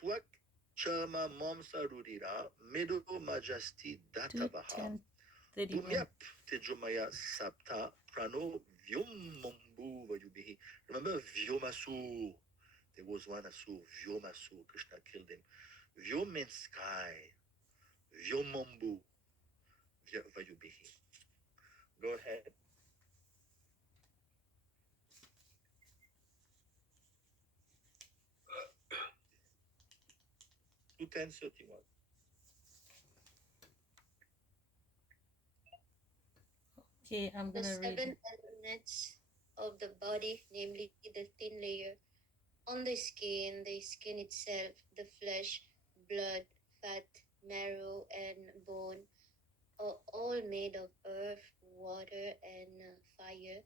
Twak Chama Momsarudira Medo Majesti Databaha 2:10:31. Bumyap Tejomaya Sapta Prano Vyomambu Vayubihi. Remember Vyomasur? There was one Asur, Vyomasur. Krishna killed him. Vyom means sky. Vyomambu Vayubihi. Go ahead. 2:10:31. Okay, I'm The gonna read. seven elements of the body, namely the thin layer on the skin itself, the flesh, blood, fat, marrow, and bone, are all made of earth, water, and fire,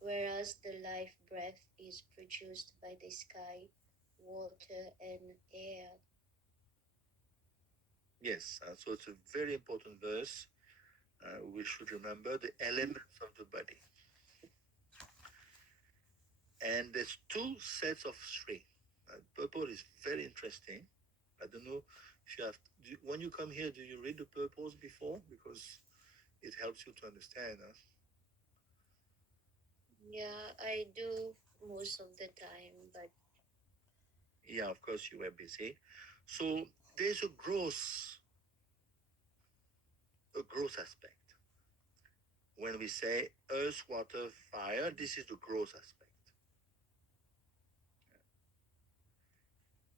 whereas the life breath is produced by the sky, water, and air. Yes, so it's a very important verse. We should remember the elements of the body. And there's two sets of three. Purple is very interesting. I don't know if you have, when you come here, do you read the purples before? Because it helps you to understand. Huh? Yeah, I do most of the time, but Yeah, of course you were busy. So there's a gross aspect. When we say earth, water, fire, this is the gross aspect.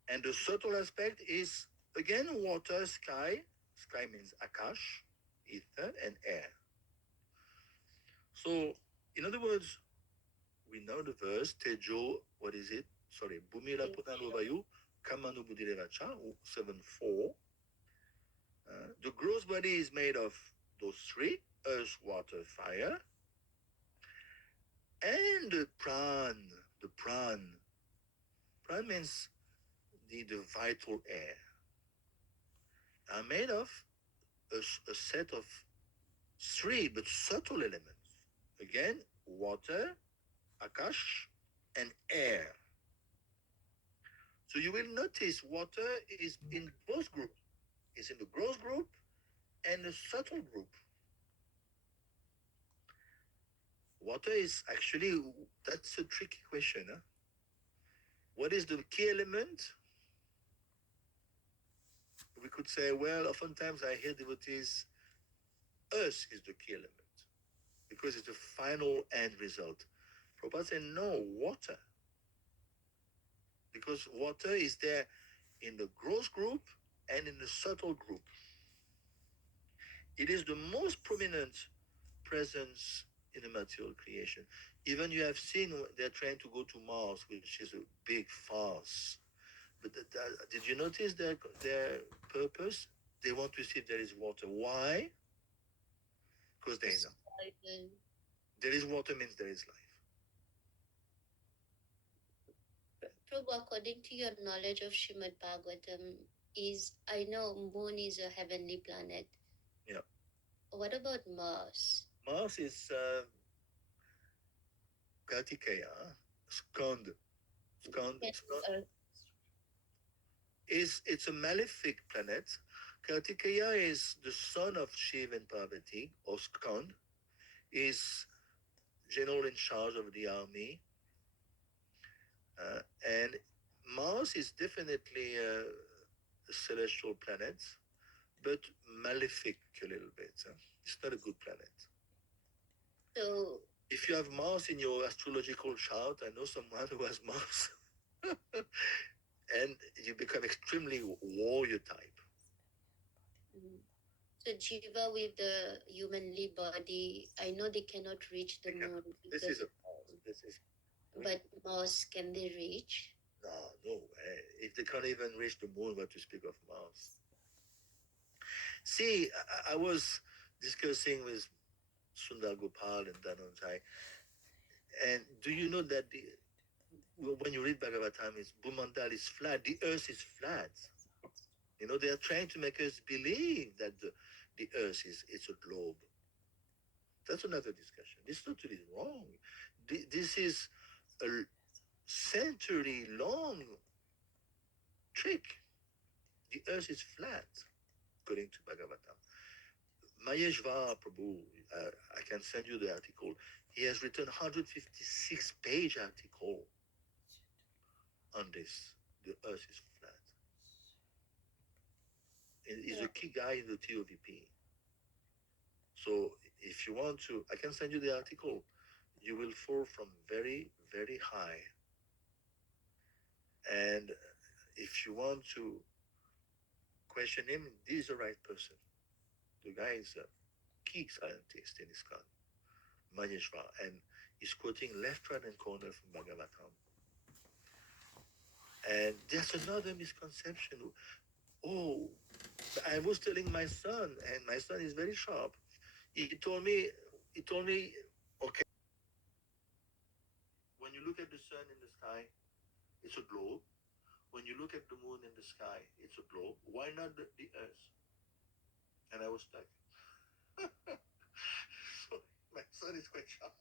And the subtle aspect is, again, water, sky. Sky means akash, ether, and air. So, in other words, we know the verse, Tejo, what is it? Sorry, Bumila Punanovayu, Kamanu Budirevacha, 7:4. The gross body is made of those three, earth, water, fire, and the pran. The pran. Pran means the vital air. Are made of a set of three but subtle elements. Again, water, akash, and air. So you will notice water is in both groups. It's in the gross group and the subtle group. Water is actually, that's a tricky question. Huh? What is the key element? We could say, well, oftentimes I hear devotees, earth is the key element because it's the final end result. Prabhupada said, no, water. Because water is there in the gross group and in the subtle group. It is the most prominent presence in the material creation. Even you have seen they're trying to go to Mars, which is a big farce. But did you notice their purpose? They want to see if there is water. Why? Because there is survival. there is water means there is life. Prabhu, according to your knowledge of Srimad Bhagwatam, I know Moon is a heavenly planet. Yeah. What about Mars? Mars is Kartikeya, Skand. It's a malefic planet. Kartikeya is the son of Shiv and Parvati, or Skand, is general in charge of the army. And Mars is definitely a celestial planet, but malefic a little bit. It's not a good planet. So, if you have Mars in your astrological chart, I know someone who has Mars, and you become extremely warrior type. So Jiva with the humanly body, I know they cannot reach the moon. This is a Mars. But Mars, can they reach? No way. If they can't even reach the moon, what to speak of Mars? See, I was discussing with Sundar Gopal and Dhananjay, and do you know that when you read Bhagavatam, it's Bhumandal is flat, the earth is flat. You know, they are trying to make us believe that the earth is a globe. That's another discussion. This is totally wrong. This is a century-long trick The earth is flat, according to Bhagavatam. Maheshwar Prabhu, I can send you the article. He has written 156-page article on this. The earth is flat. And he's a key guy in the TOVP. So if you want to, I can send you the article. You will fall from very, very high. And if you want to question him, this is the right person. The guy is a key scientist in his kind, Maheshwar, and he's quoting left, right, and corner from Bhagavatam. And there's another misconception. Oh, I was telling my son, and my son is very sharp. He told me, okay, when you look at the sun in the sky, it's a globe. When you look at the moon in the sky, it's a globe. Why not the earth? And I was stuck. So my son is quite sharp.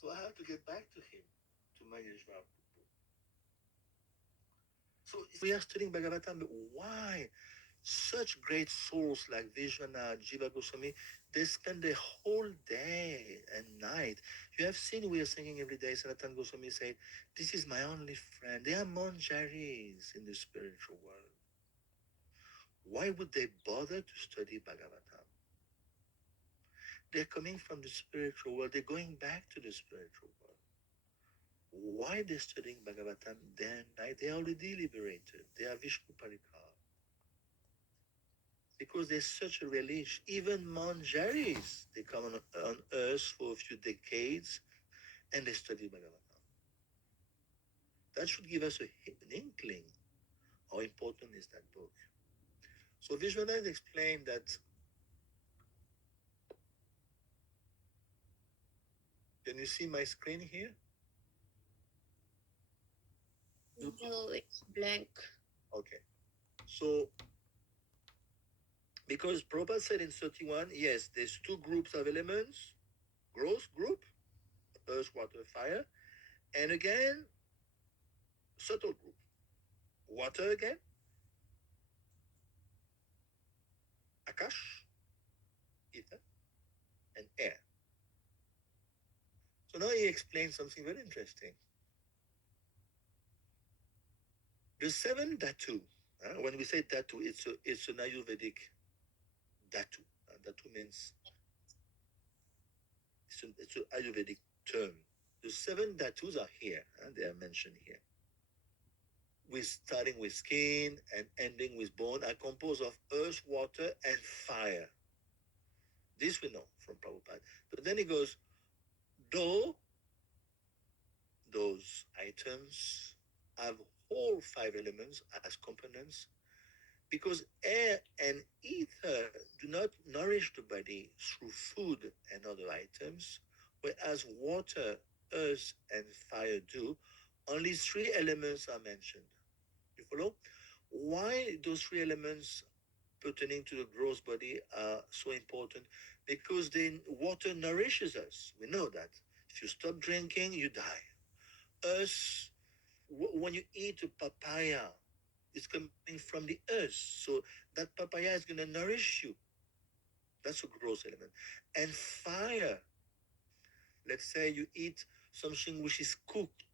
So I have to get back to him, to Maheshwar. So we are studying Bhagavatam, but why? Such great souls like Vishwanath, Jiva Goswami, they spend the whole day and night. You have seen we are singing every day. Sanatan Goswami said, "This is my only friend." They are manjaris in the spiritual world. Why would they bother to study Bhagavatam? They're coming from the spiritual world. They're going back to the spiritual world. Why they're studying Bhagavatam day and night? They are already liberated. They are Vishnu Parikar. Because there's such a relish. Even manjaris, they come on earth for a few decades and they study Bhagavatam. That should give us an inkling how important is that book. So Vishwanath explained that. Can you see my screen here? No, it's blank. Okay. So, because Prabhupada said in 31, yes, there's two groups of elements, gross group, earth, water, fire, and again, subtle group, water again, akash, ether, and air. So now he explains something very interesting. The seven dhatu, when we say dhatu, it's an Ayurvedic dhatu. Dhatu means it's an Ayurvedic term. The seven dhatus are here, they are mentioned here. With starting with skin and ending with bone, are composed of earth, water, and fire. This we know from Prabhupada. But then he goes, though those items have all five elements as components, because air and ether do not nourish the body through food and other items, whereas water, earth, and fire do, only three elements are mentioned. You follow? Why those three elements pertaining to the gross body are so important? Because then water nourishes us. We know that. If you stop drinking, you die. Earth, when you eat a papaya, it's coming from the earth. So that papaya is going to nourish you. That's a gross element. And fire, let's say you eat something which is cooked.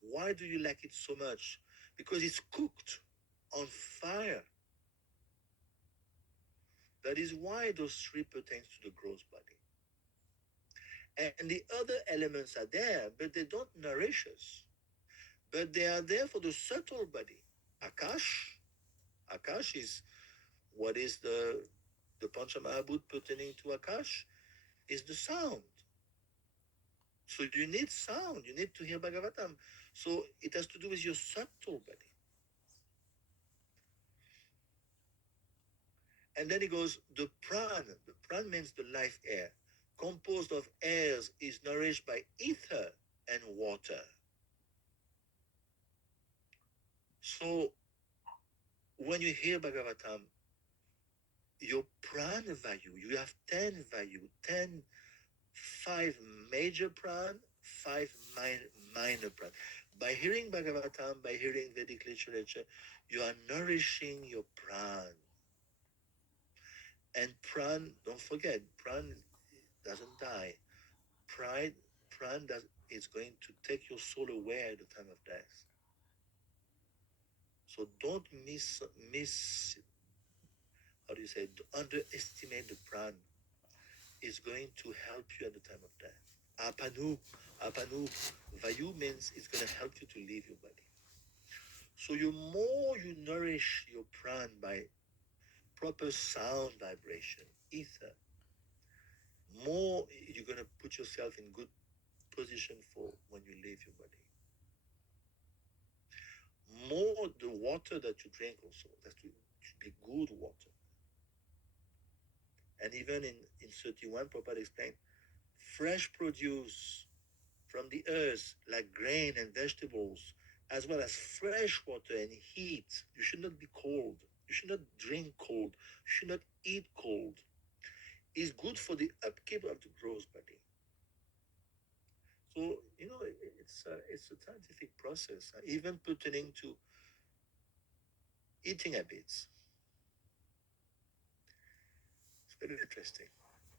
Why do you like it so much? Because it's cooked on fire. That is why those three pertains to the gross body. And the other elements are there, but they don't nourish us. But they are there for the subtle body. Akash. Akash is what is the Panchamahabhut pertaining to Akash is the sound. So you need sound. You need to hear Bhagavatam. So it has to do with your subtle body. And then he goes, the pran. The pran means the life air. Composed of airs is nourished by ether and water. So when you hear Bhagavatam, your prana value, you have 10 value, 5 major pran, 5 minor pran. By hearing Bhagavatam, by hearing Vedic literature, you are nourishing your pran. And pran, don't forget, pran doesn't die. Pride, pran is going to take your soul away at the time of death. So don't miss how do you say, underestimate the pran. It's going to help you at the time of death. Apanu, vayu means it's going to help you to leave your body. So the more you nourish your pran by proper sound vibration, ether, more you're going to put yourself in good position for when you leave your body. More the water that you drink also, that should be good water. And even in 31, Prabhupada explained, fresh produce from the earth, like grain and vegetables, as well as fresh water and heat. You should not be cold. You should not drink cold. You should not eat cold. Is good for the upkeep of the growth body. So it's a scientific process, even pertaining to eating habits. It's very interesting.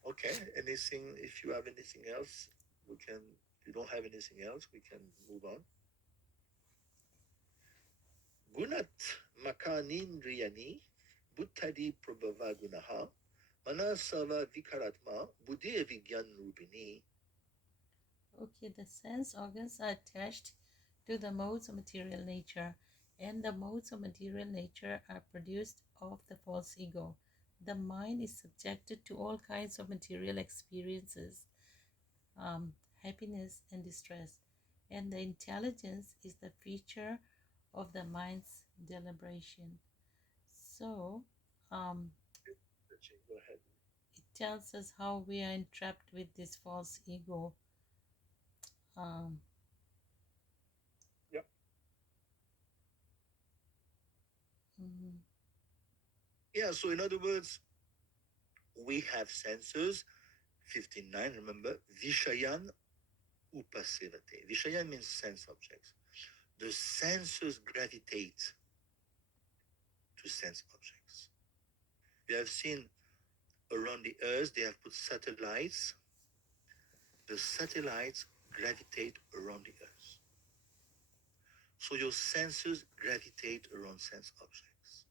Okay, anything? If you have anything else, we can. If you don't have anything else, we can move on. Gunat makanindriyani buddhadi prabhava gunaha manasava vikaratma buddhi vigyan rupini. Okay, the sense organs are attached to the modes of material nature, and the modes of material nature are produced of the false ego. The mind is subjected to all kinds of material experiences, happiness and distress, and the intelligence is the feature of the mind's deliberation. So, Go ahead. it tells us how we are entrapped with this false ego. Um, Yeah. mhm. Yeah. So in other words, we have senses. 59. Remember, vishayan upasevate. Vishayan means sense objects. The senses gravitate to sense objects. We have seen around the earth, they have put satellites. The satellites gravitate around the earth. So your senses gravitate around sense objects.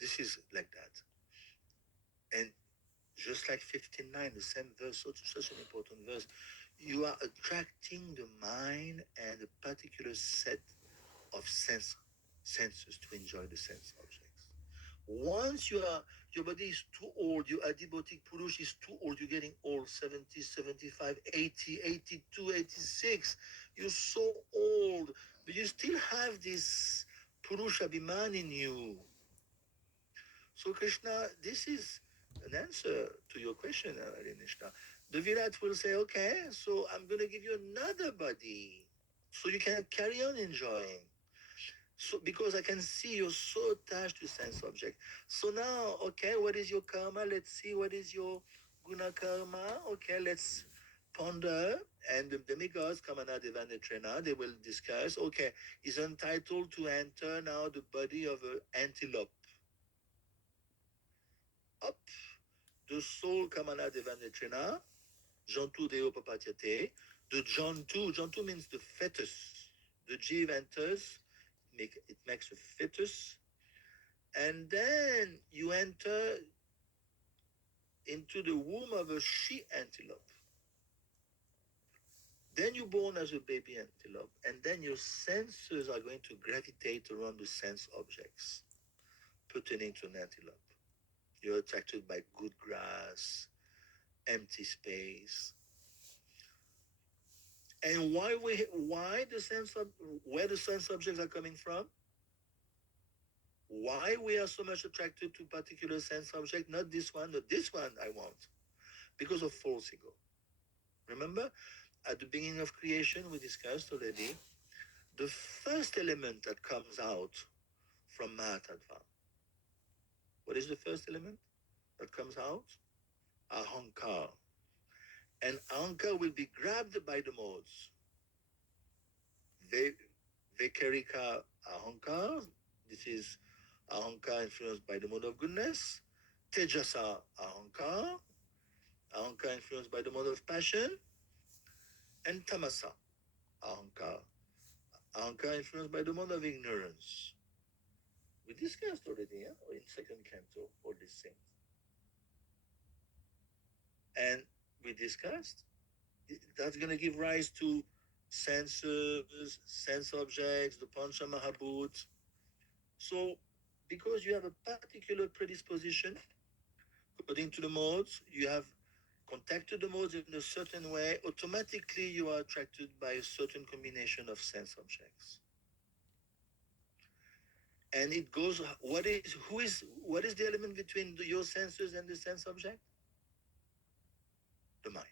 This is like that. And just like 59, the same verse, such an important verse, you are attracting the mind and a particular set of senses to enjoy the sense objects. Once your body is too old, your adipotic purush is too old, you're getting old, 70, 75, 80, 82, 86. You're so old, but you still have this purusha abhiman in you. So Krishna, this is an answer to your question, Arinishna. The Virat will say, okay, so I'm going to give you another body so you can carry on enjoying. So because I can see you're so attached to sense object. So now, okay, what is your karma? Let's see what is your guna karma. Okay, let's ponder. And the demigods, Kamana Devanetrena, they will discuss, okay, he's entitled to enter now the body of an antelope. Up, the soul Kamana Devanetrena, Jantu Deo Papatyate, the Jantu means the fetus. The Jiv enters, it makes a fetus, and then you enter into the womb of a she antelope. Then you're born as a baby antelope, and then your senses are going to gravitate around the sense objects pertaining to an antelope. You're attracted by good grass, empty space. And why the sense of where the sense objects are coming from? Why we are so much attracted to particular sense object, not this one, not this one I want. Because of false ego. Remember, at the beginning of creation, we discussed already, the first element that comes out from Mahatattva. What is the first element that comes out? Ahankar. and ahankar will be grabbed by the modes. Vaikarika ahankar, this is ahankar influenced by the mode of goodness. Tejasa ahankar, ahankar influenced by the mode of passion. And tamasa ahankar, ahankar influenced by the mode of ignorance. We discussed already, yeah, in second canto, all these things. And we discussed that's going to give rise to senses, sense objects, the pancha mahabhut. So, because you have a particular predisposition, according to the modes, you have contacted the modes in a certain way, automatically you are attracted by a certain combination of sense objects. And it goes, what is the element between your senses and the sense object? The mind.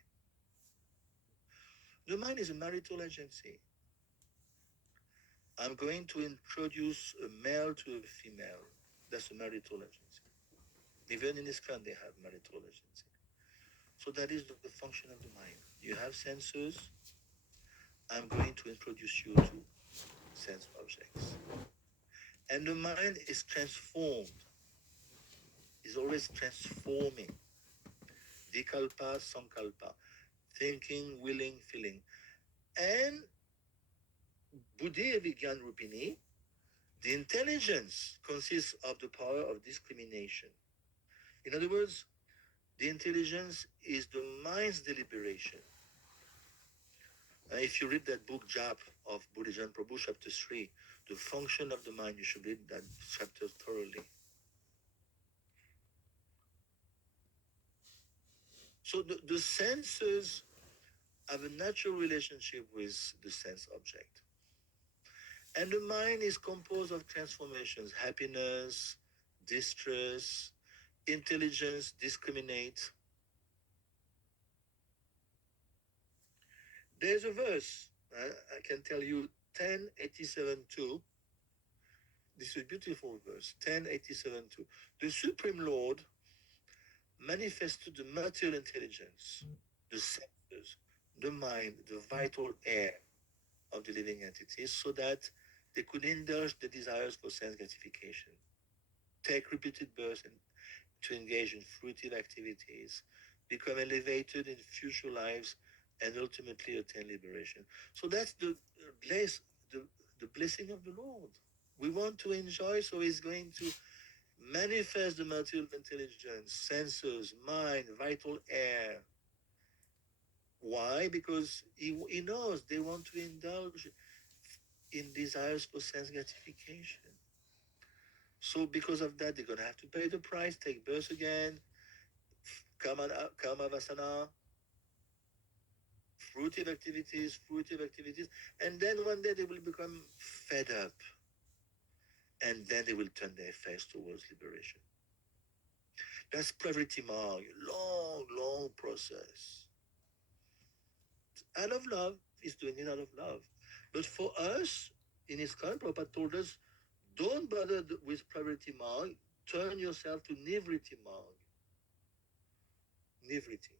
The mind is a marital agency. I'm going to introduce a male to a female. That's a marital agency. Even in Islam, they have marital agency. So that is the function of the mind. You have senses. I'm going to introduce you to sense objects. And the mind is transformed, is always transforming. Vikalpa, sankalpa, thinking, willing, feeling. And Buddhi Vigyan Rupini, the intelligence consists of the power of discrimination. In other words, the intelligence is the mind's deliberation. If you read that book, Jap, of Buddhism Prabhu, chapter 3, the function of the mind, you should read that chapter thoroughly. So the senses have a natural relationship with the sense object. And the mind is composed of transformations, happiness, distress, intelligence, discriminate. There's a verse, I can tell you, 1087:2. This is a beautiful verse, 1087:2. The Supreme Lord manifested the material intelligence, the senses, the mind, the vital air of the living entities so that they could indulge the desires for sense gratification, take repeated births and to engage in fruitive activities, become elevated in future lives, and ultimately attain liberation. So that's the bless, the blessing of the Lord. We want to enjoy, so He's going to manifest the material intelligence, senses, mind, vital air. Why? Because he knows they want to indulge in desires for sense gratification. So because of that, they're going to have to pay the price, take birth again, karma vasana, fruitive activities, and then one day they will become fed up, and then they will turn their face towards liberation. That's Pravriti Marg, long process. Out of love, is doing it out of love. But for us, in his current, Prabhupada told us, don't bother with Pravriti Marg, turn yourself to Nivriti Marg. Nivriti.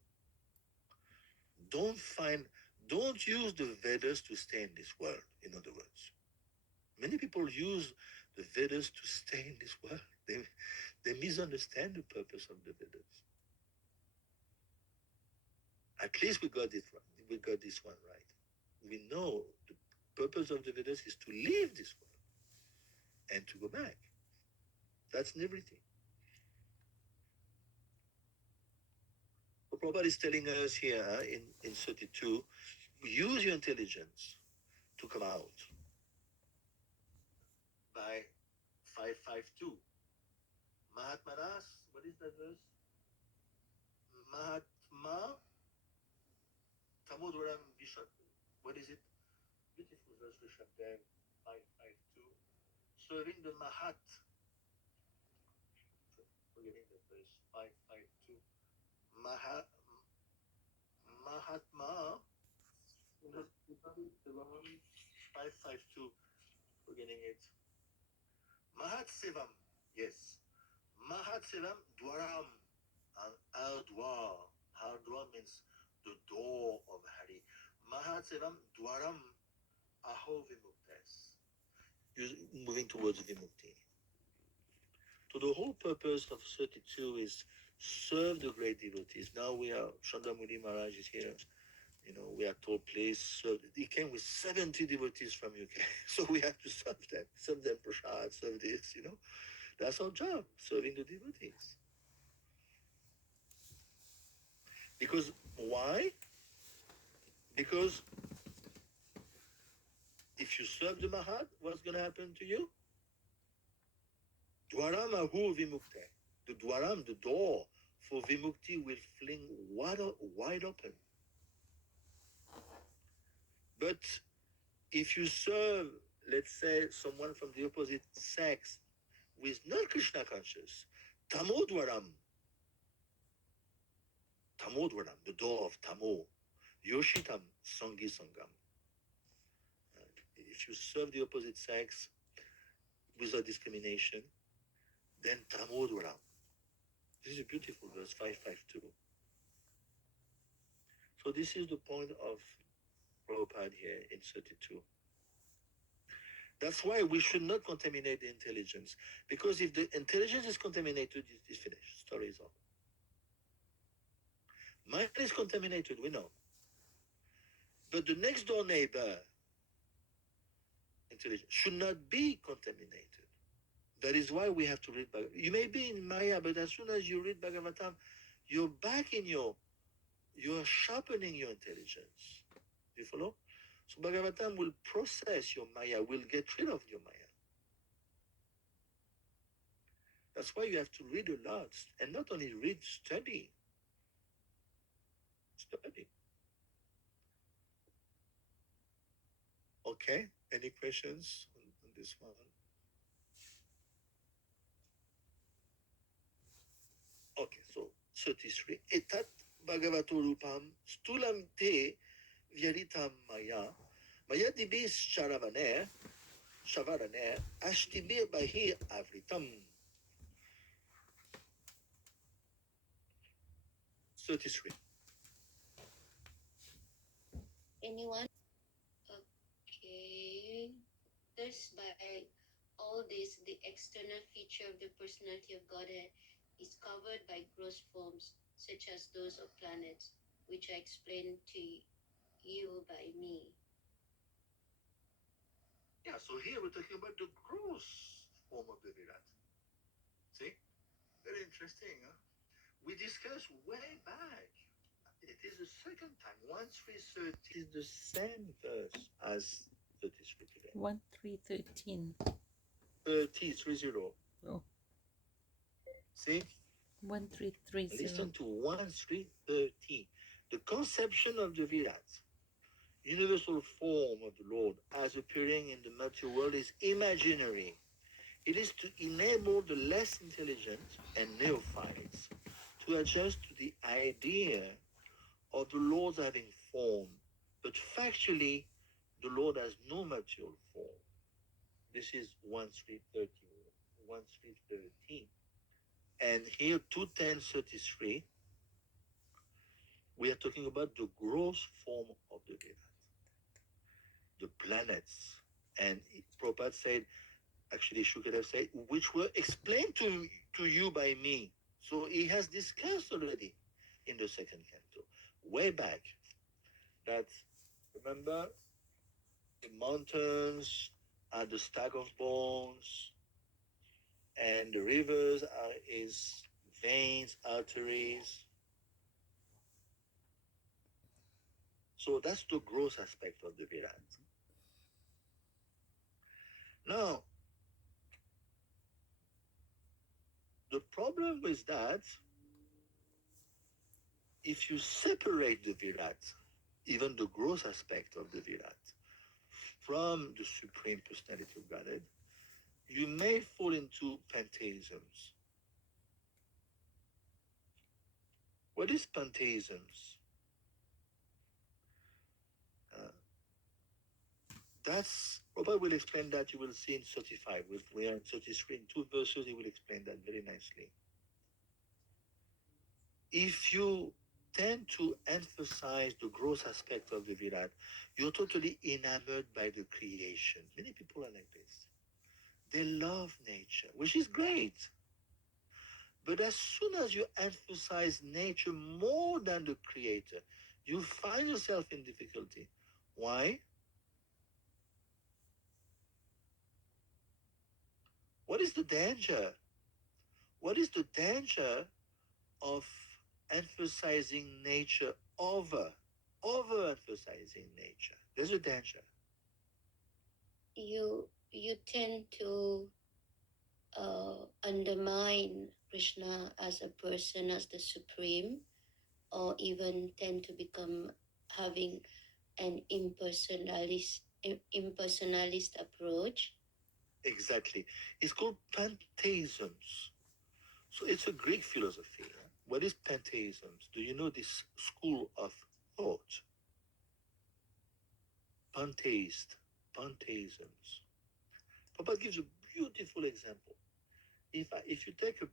Don't use the Vedas to stay in this world, in other words. Many people use the Vedas to stay in this world. They misunderstand the purpose of the Vedas. At least we got this right. We got this one right. We know the purpose of the Vedas is to leave this world and to go back. That's everything. So Prabhupada is telling us here in 32, use your intelligence to come out by 552. Mahatma Das, what is that verse? Mahatma Tamodwaram Bishop, what is it? Beautiful verse, Bishop Dev, 552. Serving the Mahat, forgetting the verse, 552. Mahatma, 552, forgetting it. Mahat Sevam, yes. Mahat Sevam Dwaram, Ardwa. Ardwa means the door of Hari. Mahatsevam Dwaram Aho Vimuktes. You're moving towards Vimukti. So the whole purpose of 32 is serve the great devotees. Now we are, Chandamuni Maharaj is here. We are told, please serve. He came with 70 devotees from UK. So we have to serve them prasad, serve this, That's our job, serving the devotees. Because, why? Because if you serve the Mahat, what's going to happen to you? Dwaram ahu vimukte. The dwaram, the door for vimukti will fling wide open. But if you serve, let's say, someone from the opposite sex who is not Krishna conscious, tamodwaram, the door of tamo, yoshitam, sangi sangam. If you serve the opposite sex without discrimination, then tamodwaram. This is a beautiful verse, 552. So this is the point of Prabhupada here in 32. That's why we should not contaminate the intelligence. Because if the intelligence is contaminated, it's finished. Story is over. Mind is contaminated, we know. But the next door neighbor intelligence should not be contaminated. That is why we have to read Bhagavatam. You may be in Maya, but as soon as you read Bhagavatam, you're back in you're sharpening your intelligence. Do you follow? So Bhagavatam will process your Maya, will get rid of your Maya. That's why you have to read a lot, and not only read, study. Study. Okay, any questions on this one? Okay, so 33. Etat Bhagavato Rupam Stulam Te Vyaritam Maya Maya Dibis Sharavaner Shavaraner Ashtibir Bahir Avritam. 33. Anyone? Okay. Thus, by all this, the external feature of the personality of Godhead is covered by gross forms, such as those of planets, which I explained to you by me. Yeah, so here we're talking about the gross form of the Virat. See? Very interesting, huh? We discussed way back. It is the second time. 1:3:30 is the same verse as 33 today. 1:3:13. 30. Oh. See? 1:3:30. Listen to 1:3:30. The conception of the Virat, universal form of the Lord, as appearing in the material world, is imaginary. It is to enable the less intelligent and neophytes to adjust to the idea of the Lord having form, but factually, the Lord has no material form. This is 1:3:30, 1:3:13. And here, 2:10:33, we are talking about the gross form of the Virat, the planets. And Prabhupada said, actually Shukadev said, which were explained to you by me. So he has discussed already in the second canto, way back, that, remember, the mountains are the stack of bones, and the rivers are his veins, arteries. So that's the gross aspect of the Virat. Now, the problem is that if you separate the Virat, even the gross aspect of the Virat, from the Supreme Personality of Godhead, you may fall into pantheisms. What is pantheisms? That's, Robert will explain that. You will see in 35. We are in 33, in 2 verses, he will explain that very nicely. If you tend to emphasize the gross aspect of the Virat, you're totally enamored by the creation. Many people are like this. They love nature, which is great. But as soon as you emphasize nature more than the creator, you find yourself in difficulty. Why? What is the danger? What is the danger of emphasizing nature over emphasizing nature? There's a danger. You tend to undermine Krishna as a person, as the supreme, or even tend to become having an impersonalist approach. Exactly. It's called pantheisms. So it's a Greek philosophy. What is pantheisms? Do you know this school of thought? Pantheist, pantheisms. Papa gives a beautiful example. If you take a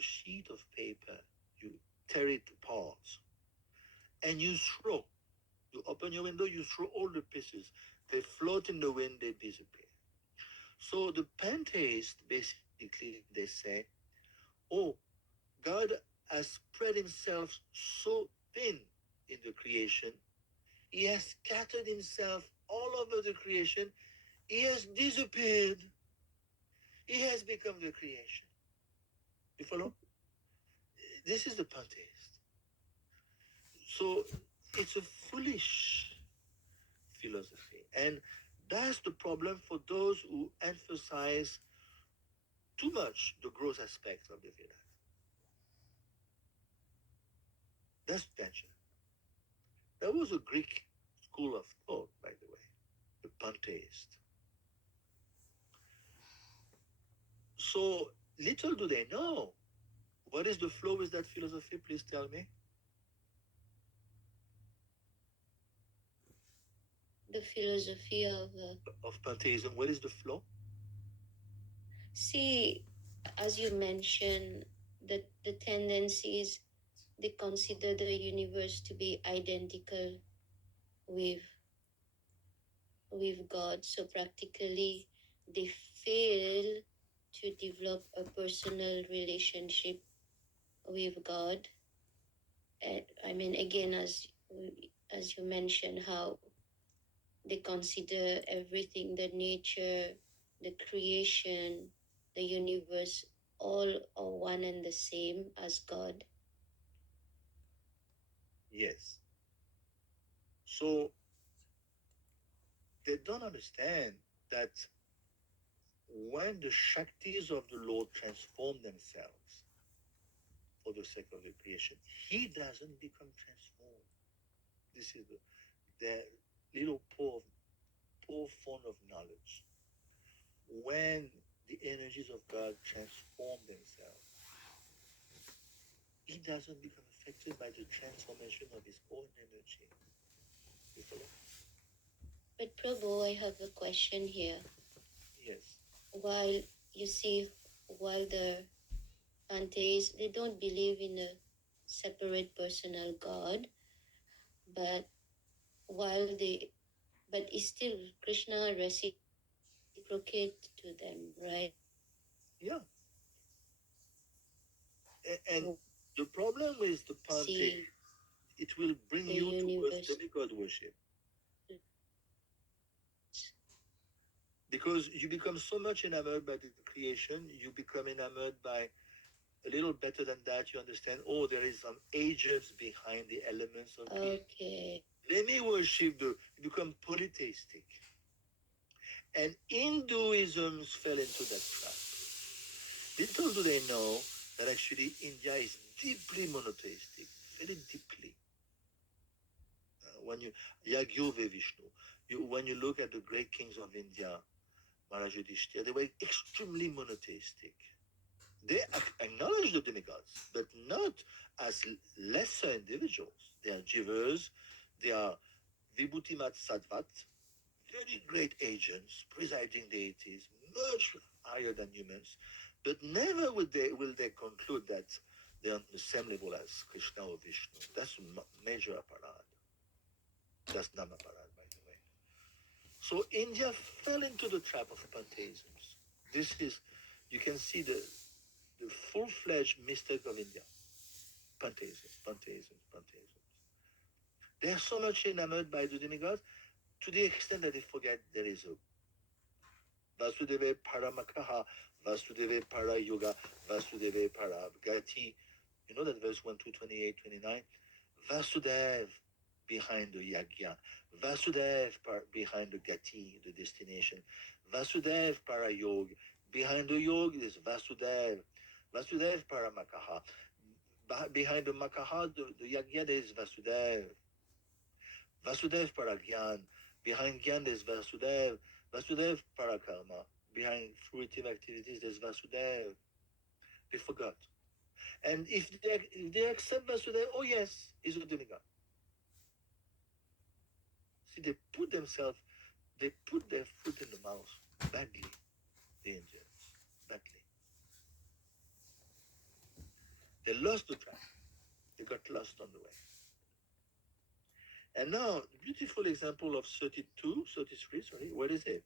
sheet of paper, you tear it apart, and you open your window, you throw all the pieces. They float in the wind, they disappear. So the pantheists basically they say, oh, God has spread himself so thin in the creation, he has scattered himself all over the creation, he has disappeared, he has become the creation. You follow? This is the pantheist. So it's a foolish philosophy. And that's the problem for those who emphasize too much the gross aspects of the Vedas. That's danger. That was a Greek school of thought, by the way, the pantheist. So little do they know. What is the flow with that philosophy? Please tell me. The philosophy Of pantheism, what is the flow? see, as you mentioned, the tendencies, they consider the universe to be identical with God. So practically, they fail to develop a personal relationship with God. And I mean, again, as you mentioned, how they consider everything, the nature, the creation, the universe, all are one and the same as God. Yes. So they don't understand that when the Shaktis of the Lord transform themselves for the sake of the creation, he doesn't become transformed. This is the little poor font of knowledge. When the energies of God transform themselves, he doesn't become affected by the transformation of his own energy. You follow? But Prabhu, I have a question here. Yes. While you see, while the pantheists, they don't believe in a separate personal God, but while they, but it's still Krishna reciprocate to them, right? Yeah. And the problem with the pantheist, See it will bring the you towards universe. demigod worship. Because you become so much enamored by the creation, you become enamored by a little better than that. You understand, oh, there is some agents behind the elements of creation. Okay. Let me worship you become polytheistic. And Hinduism fell into that trap. Little do they know that actually India is deeply monotheistic, very deeply. When you Yagyove Vishnu, when you look at the great kings of India, Maharaj Yudhishthira, they were extremely monotheistic. They acknowledge the demigods, but not as lesser individuals. They are jivas, they are Vibhutimat Sattvat, very great agents, presiding deities, much higher than humans, but never will they conclude that They're on the same level as Krishna or Vishnu. That's major aparad. That's namaparad, by the way. So India fell into the trap of pantheism. This is, you can see the full-fledged mistake of India. Pantheism, pantheism, pantheism. They are so much enamored by the demigods to the extent that they forget there is a Vasudeva Paramakaha, Vasudeva Para Yoga, Vasudeva Para Gati. You know that verse 1, 2, 28, 29? Vasudev behind the Yagya, Vasudev behind the Gati, the destination, Vasudev Para Yoga. Behind the Yoga is Vasudev, Vasudev Para Makaha. Behind the Makaha, the Yagya, there is Vasudev. Vasudev Para Gyan. Behind Gyan, there's Vasudev. Vasudev Para Karma. Behind fruitive activities, there's Vasudev. They forgot. And if they accept Vasudev, oh yes, he's a demigod. See, they put their foot in the mouth badly, the Indians, badly. They lost the track. They got lost on the way. And now, beautiful example of 33, what is it?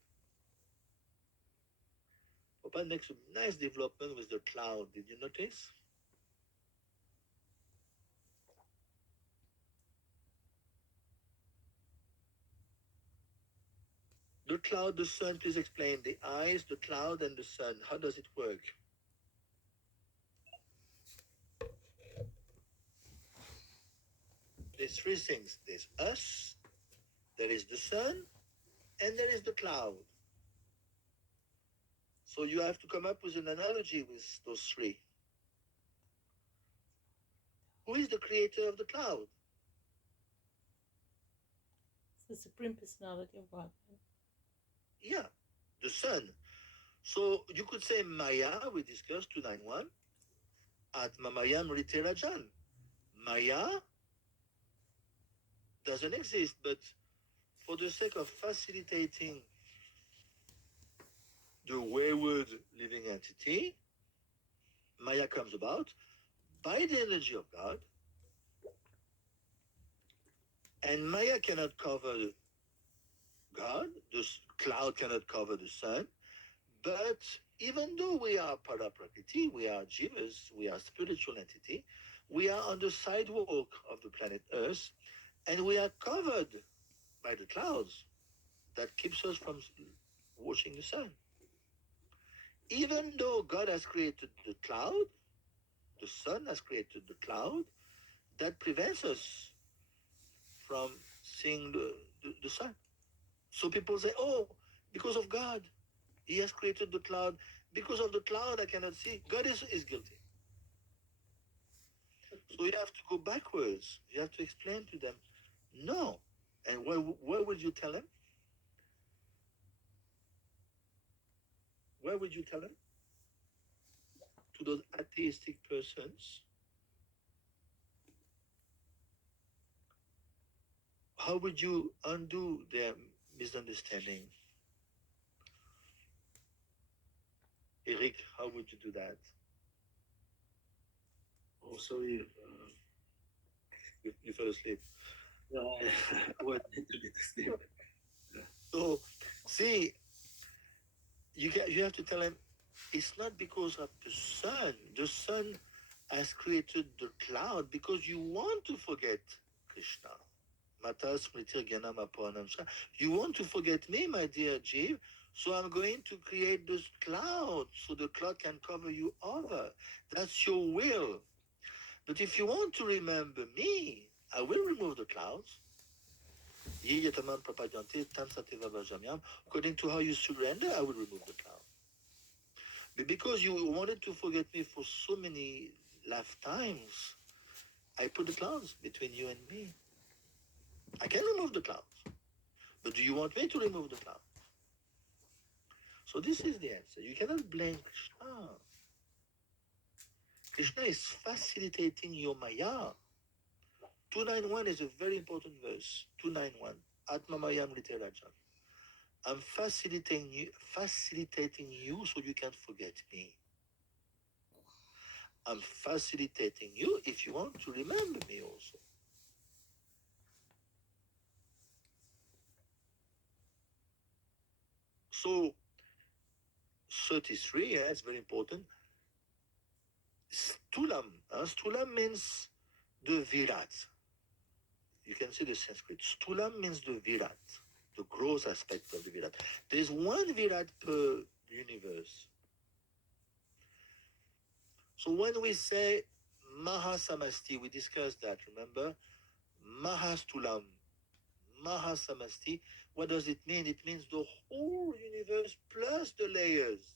Papa makes a nice development with the cloud. Did you notice? The cloud, the sun, please explain. The eyes, the cloud, and the sun. How does it work? There's three things. There's us, there is the sun, and there is the cloud. So you have to come up with an analogy with those three. Who is the creator of the cloud? It's the Supreme Personality of God. Yeah, the sun. So you could say Maya, we discussed 291, Atmamayam Riterajan. Maya doesn't exist, but for the sake of facilitating the wayward living entity, Maya comes about by the energy of God, and Maya cannot cover God, the cloud cannot cover the sun, but even though we are Paraprakriti, we are Jivas, we are spiritual entity, we are on the sidewalk of the planet Earth, and we are covered by the clouds that keeps us from watching the sun. Even though God has created the cloud, the sun has created the cloud, that prevents us from seeing the sun. So people say, oh, because of God, he has created the cloud. Because of the cloud, I cannot see. God is guilty. So you have to go backwards. You have to explain to them, no. And where would you tell them? Where would you tell them? To those atheistic persons. How would you undo their misunderstanding? Eric, how would you do that? Oh, sorry. You fell asleep. No, I went into the sleep. So, see, you have to tell them it's not because of the sun. The sun has created the cloud because you want to forget Krishna. You want to forget me, my dear Jeev, so I'm going to create this cloud so the cloud can cover you over. That's your will. But if you want to remember me, I will remove the clouds. According to how you surrender, I will remove the cloud. But because you wanted to forget me for so many lifetimes, I put the clouds between you and me. I can remove the clouds. But do you want me to remove the clouds? So this is the answer. You cannot blame Krishna. Krishna is facilitating your Maya. 291 is a very important verse. 291. Atmamayam Literajan. I'm facilitating you so you can't forget me. I'm facilitating you if you want to remember me also. So 33, yeah, it's very important. Stulam. Stulam means the Virat. You can see the Sanskrit. Stulam means the Virat, the gross aspect of the Virat. There's one Virat per universe. So when we say Mahasamasti, we discussed that, remember? Mahastulam, Mahasamasti. What does it mean? It means the whole universe plus the layers.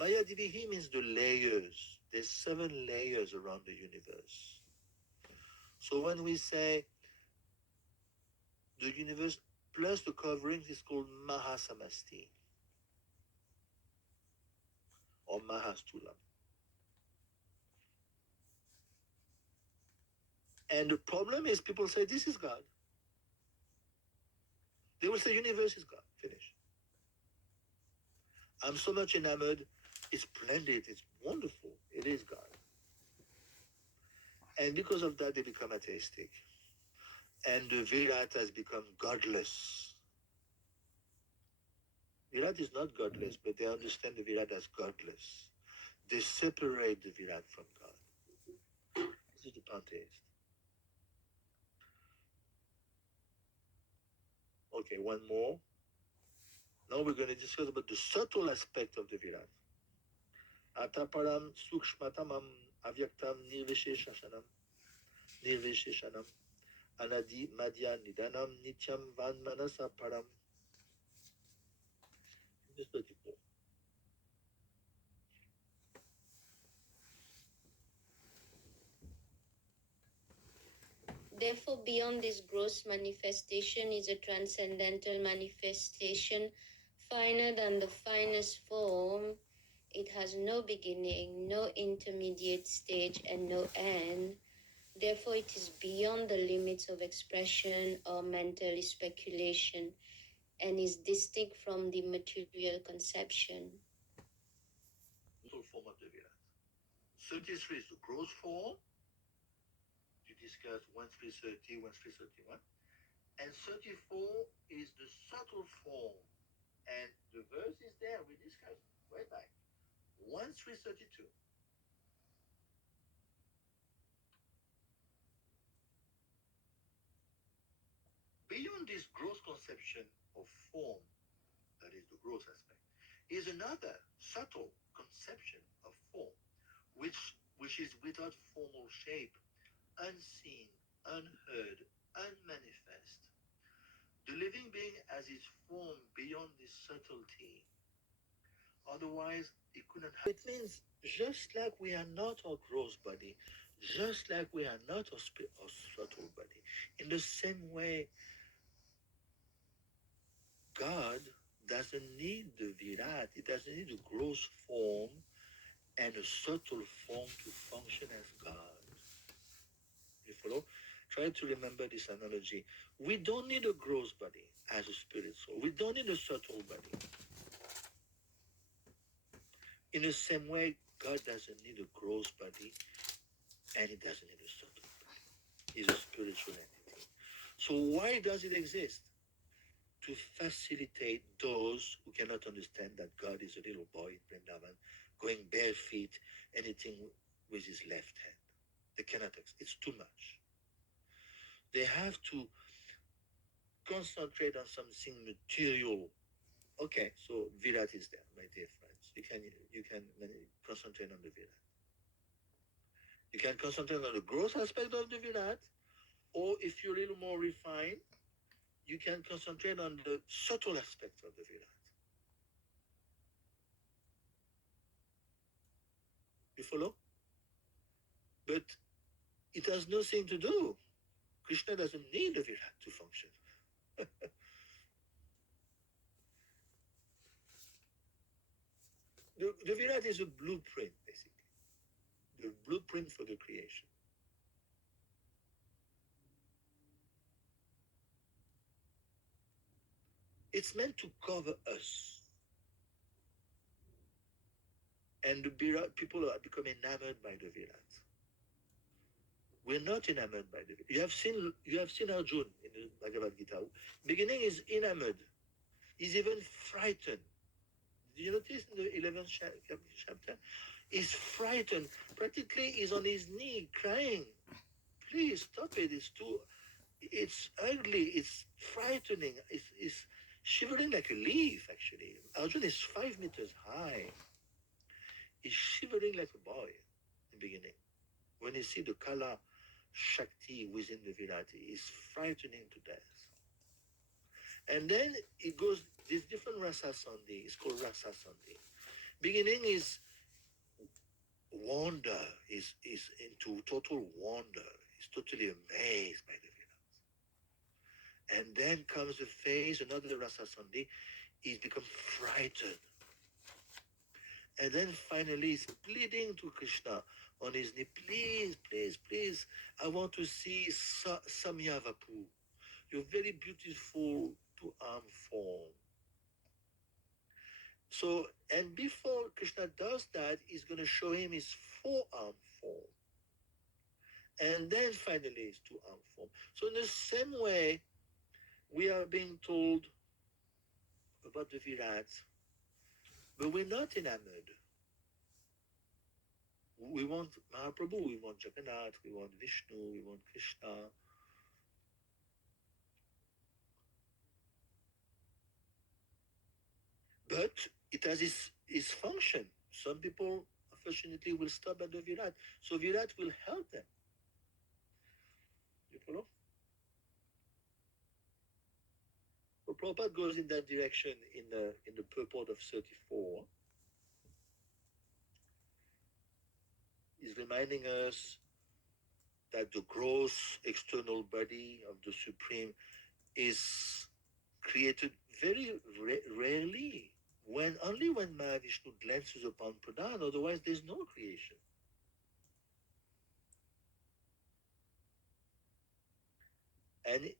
Maya Divihi means the layers. There's 7 layers around the universe. So when we say the universe plus the coverings is called Mahasamasti or Mahastulam. And the problem is people say this is God. They will say universe is God. Finish. I'm so much enamored. It's splendid. It's wonderful. It is God. And because of that, they become atheistic. And the Virat has become godless. Virat is not godless, but they understand the Virat as godless. They separate the Virat from God. This is the pantheist. Okay, one more. Now we're going to discuss about the subtle aspect of the Virat. Ataparam sukshmatamam avyaktam nirvisheshanam anadi madhya nidanam nityam vanmanasa param. Therefore, beyond this gross manifestation is a transcendental manifestation, finer than the finest form. It has no beginning, no intermediate stage, and no end. Therefore, it is beyond the limits of expression or mental speculation and is distinct from the material conception. Total form of the Virat. 33 is the gross form. You discuss 1330, 1331. And 34 is the subtle form. And the verse is there. We discussed way back. 1332. Beyond this gross conception of form, that is the gross aspect, is another subtle conception of form, which is without formal shape, unseen, unheard, unmanifest. The living being has its form beyond this subtlety. Otherwise, it couldn't have. It means just like we are not a gross body, just like we are not a subtle body, in the same way, God doesn't need the virat, it doesn't need a gross form and a subtle form to function as God. You follow? Try to remember this analogy. We don't need a gross body as a spirit soul. We don't need a subtle body. In the same way, God doesn't need a gross body and he doesn't need a subtle body. He's a spiritual entity. So why does it exist? To facilitate those who cannot understand that God is a little boy in Vrindavan, going bare feet, anything with his left hand. They cannot, it's too much. They have to concentrate on something material. Okay, so Virat is there, my dear friends. You can concentrate on the Virat. You can concentrate on the gross aspect of the Virat, or if you're a little more refined, you can concentrate on the subtle aspects of the Virat. You follow? But it has nothing to do. Krishna doesn't need the Virat to function. The Virat is a blueprint, basically. The blueprint for the creation. It's meant to cover us. And the people are becoming enamored by the Virat. We're not enamored by the Virat. You have seen Arjun in the Bhagavad Gita. Beginning is enamored. He's even frightened. Do you notice in the 11th chapter? He's frightened. Practically, he's on his knee crying. Please stop it. It's ugly. It's frightening. It's shivering like a leaf, actually. Arjun is 5 meters high. He's shivering like a boy in the beginning. When you see the Kala Shakti within the Virat, it's frightening to death. And then it goes, this different Rasa Sandhi. It's called Rasa Sandhi. Beginning is wonder, is into total wonder. He's totally amazed by the Virat. And then comes the phase, another Rasa Sandhi, he's become frightened. And then finally he's pleading to Krishna on his knee, please, please, please, I want to see Samyavapu, your very beautiful two-arm form. So, and before Krishna does that, he's going to show him his four-arm form. And then finally his two-arm form. So in the same way, we are being told about the Virats, but we're not enamored. We want Mahaprabhu, we want Jagannath, we want Vishnu, we want Krishna. But it has its function. Some people, unfortunately, will stop at the Virat. So Virat will help them. You follow? So Prabhupada goes in that direction in the purport of 34. He's reminding us that the gross external body of the Supreme is created very rarely, only when Mahavishnu glances upon Pradhan, otherwise there's no creation. And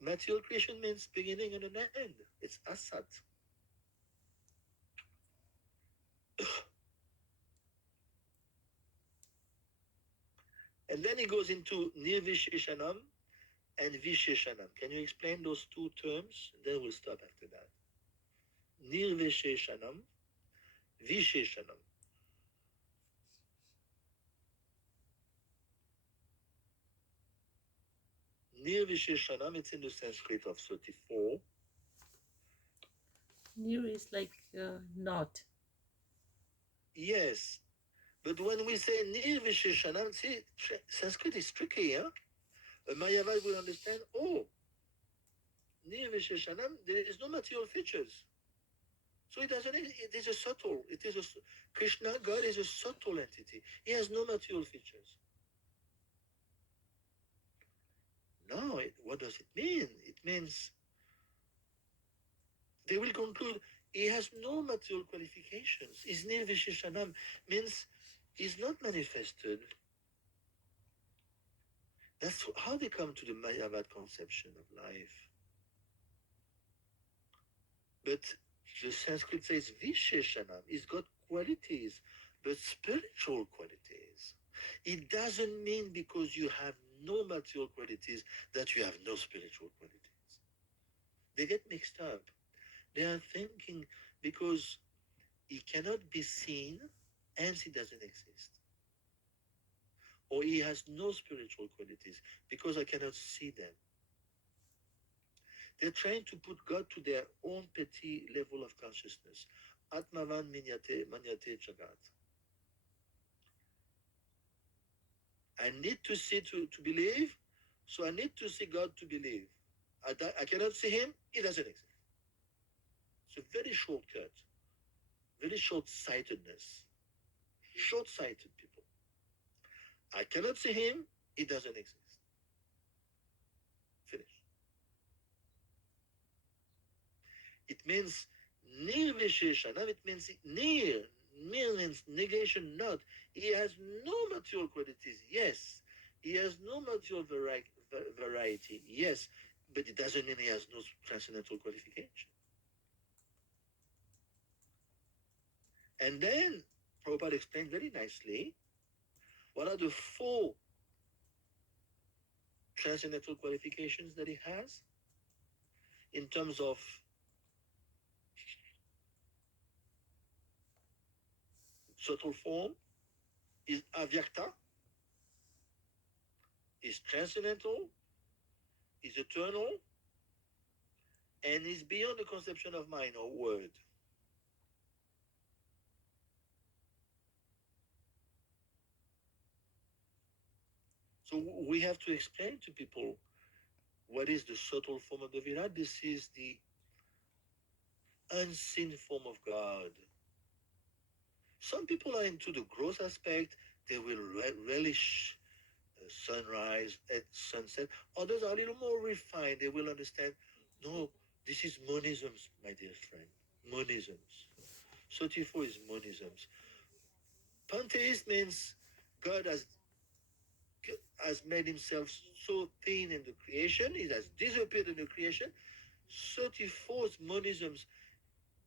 material creation means beginning and an end. It's asat. And then he goes into Nirvisheshanam and Visheshanam. Can you explain those two terms? Then we'll stop after that. Nirvisheshanam, Visheshanam. Nirvisheshanam, it's in the Sanskrit of 34. Nir is like not. Yes, but when we say Nirvisheshanam, see, Sanskrit is tricky, huh? A Mayavad will understand, oh, Nirvisheshanam, there is no material features. So it is a subtle, Krishna, God is a subtle entity. He has no material features. No, what does it mean? It means they will conclude he has no material qualifications. His Nirvisheshanam means he's not manifested. That's how they come to the Mayavad conception of life. But the Sanskrit says Visheshanam. He's got qualities, but spiritual qualities. It doesn't mean because you have no material qualities that you have no spiritual qualities. They get mixed up. They are thinking because he cannot be seen, hence he doesn't exist. Or he has no spiritual qualities because I cannot see them. They're trying to put God to their own petty level of consciousness. Atmavan manyate jagat. I need to see to believe, so I need to see God to believe. I cannot see him, he doesn't exist. It's a very shortcut, very short-sightedness. Short-sighted people. I cannot see him, he doesn't exist. Finish. It means nirvisheshanam, it means near. Near means negation, not. He has no material qualities, yes. He has no material variety, yes. But it doesn't mean he has no transcendental qualification. And then Prabhupada explained very nicely what are the 4 transcendental qualifications that he has in terms of subtle form, is avyakta, is transcendental, is eternal, and is beyond the conception of mind or word. So we have to explain to people what is the subtle form of the Virat. This is the unseen form of God. Some people are into the gross aspect, they will relish sunrise at sunset. Others are a little more refined, they will understand, no, this is monisms, my dear friend. Monisms. 34 is monisms. Pantheist means God has made himself so thin in the creation, he has disappeared in the creation. 34 is monisms.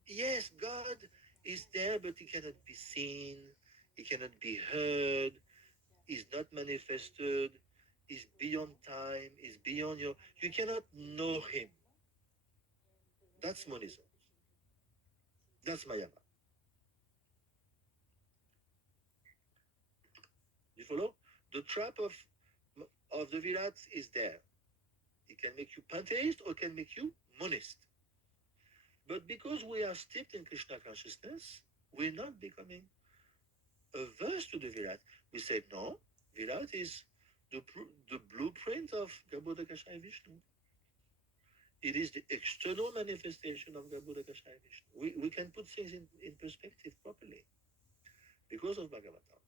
Yes, God is there, but he cannot be seen, he cannot be heard, he's not manifested, he's beyond time, he's beyond you cannot know him. That's monism. That's Mayama. You follow? The trap of the Virat is there. It can make you pantheist or can make you monist. But because we are steeped in Krishna consciousness, we're not becoming averse to the Virat. We say, no, Virat is the blueprint of Garbhodakashaya Vishnu. It is the external manifestation of Garbhodakashaya Vishnu. We can put things in perspective properly because of Bhagavatam.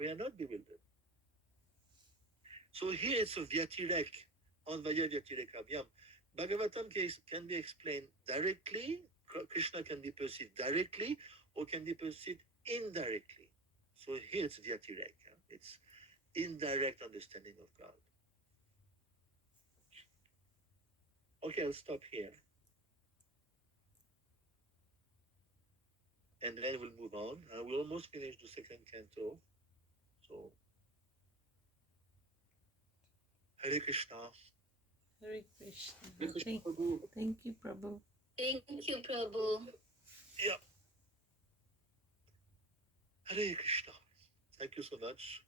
We are not bewildered. So here it's a Vyatirek, Anvaya Vyatirekabhyam. Bhagavatam can be explained directly, Krishna can be perceived directly, or can be perceived indirectly. So here it's Vyatirek, it's indirect understanding of God. Okay, I'll stop here. And then we'll move on. We'll almost finish the second canto. So, Hare Krishna. Hare Krishna. Hare Krishna, Thank, Prabhu. thank you, Prabhu. Thank you, Prabhu. Yeah. Hare Krishna. Thank you so much.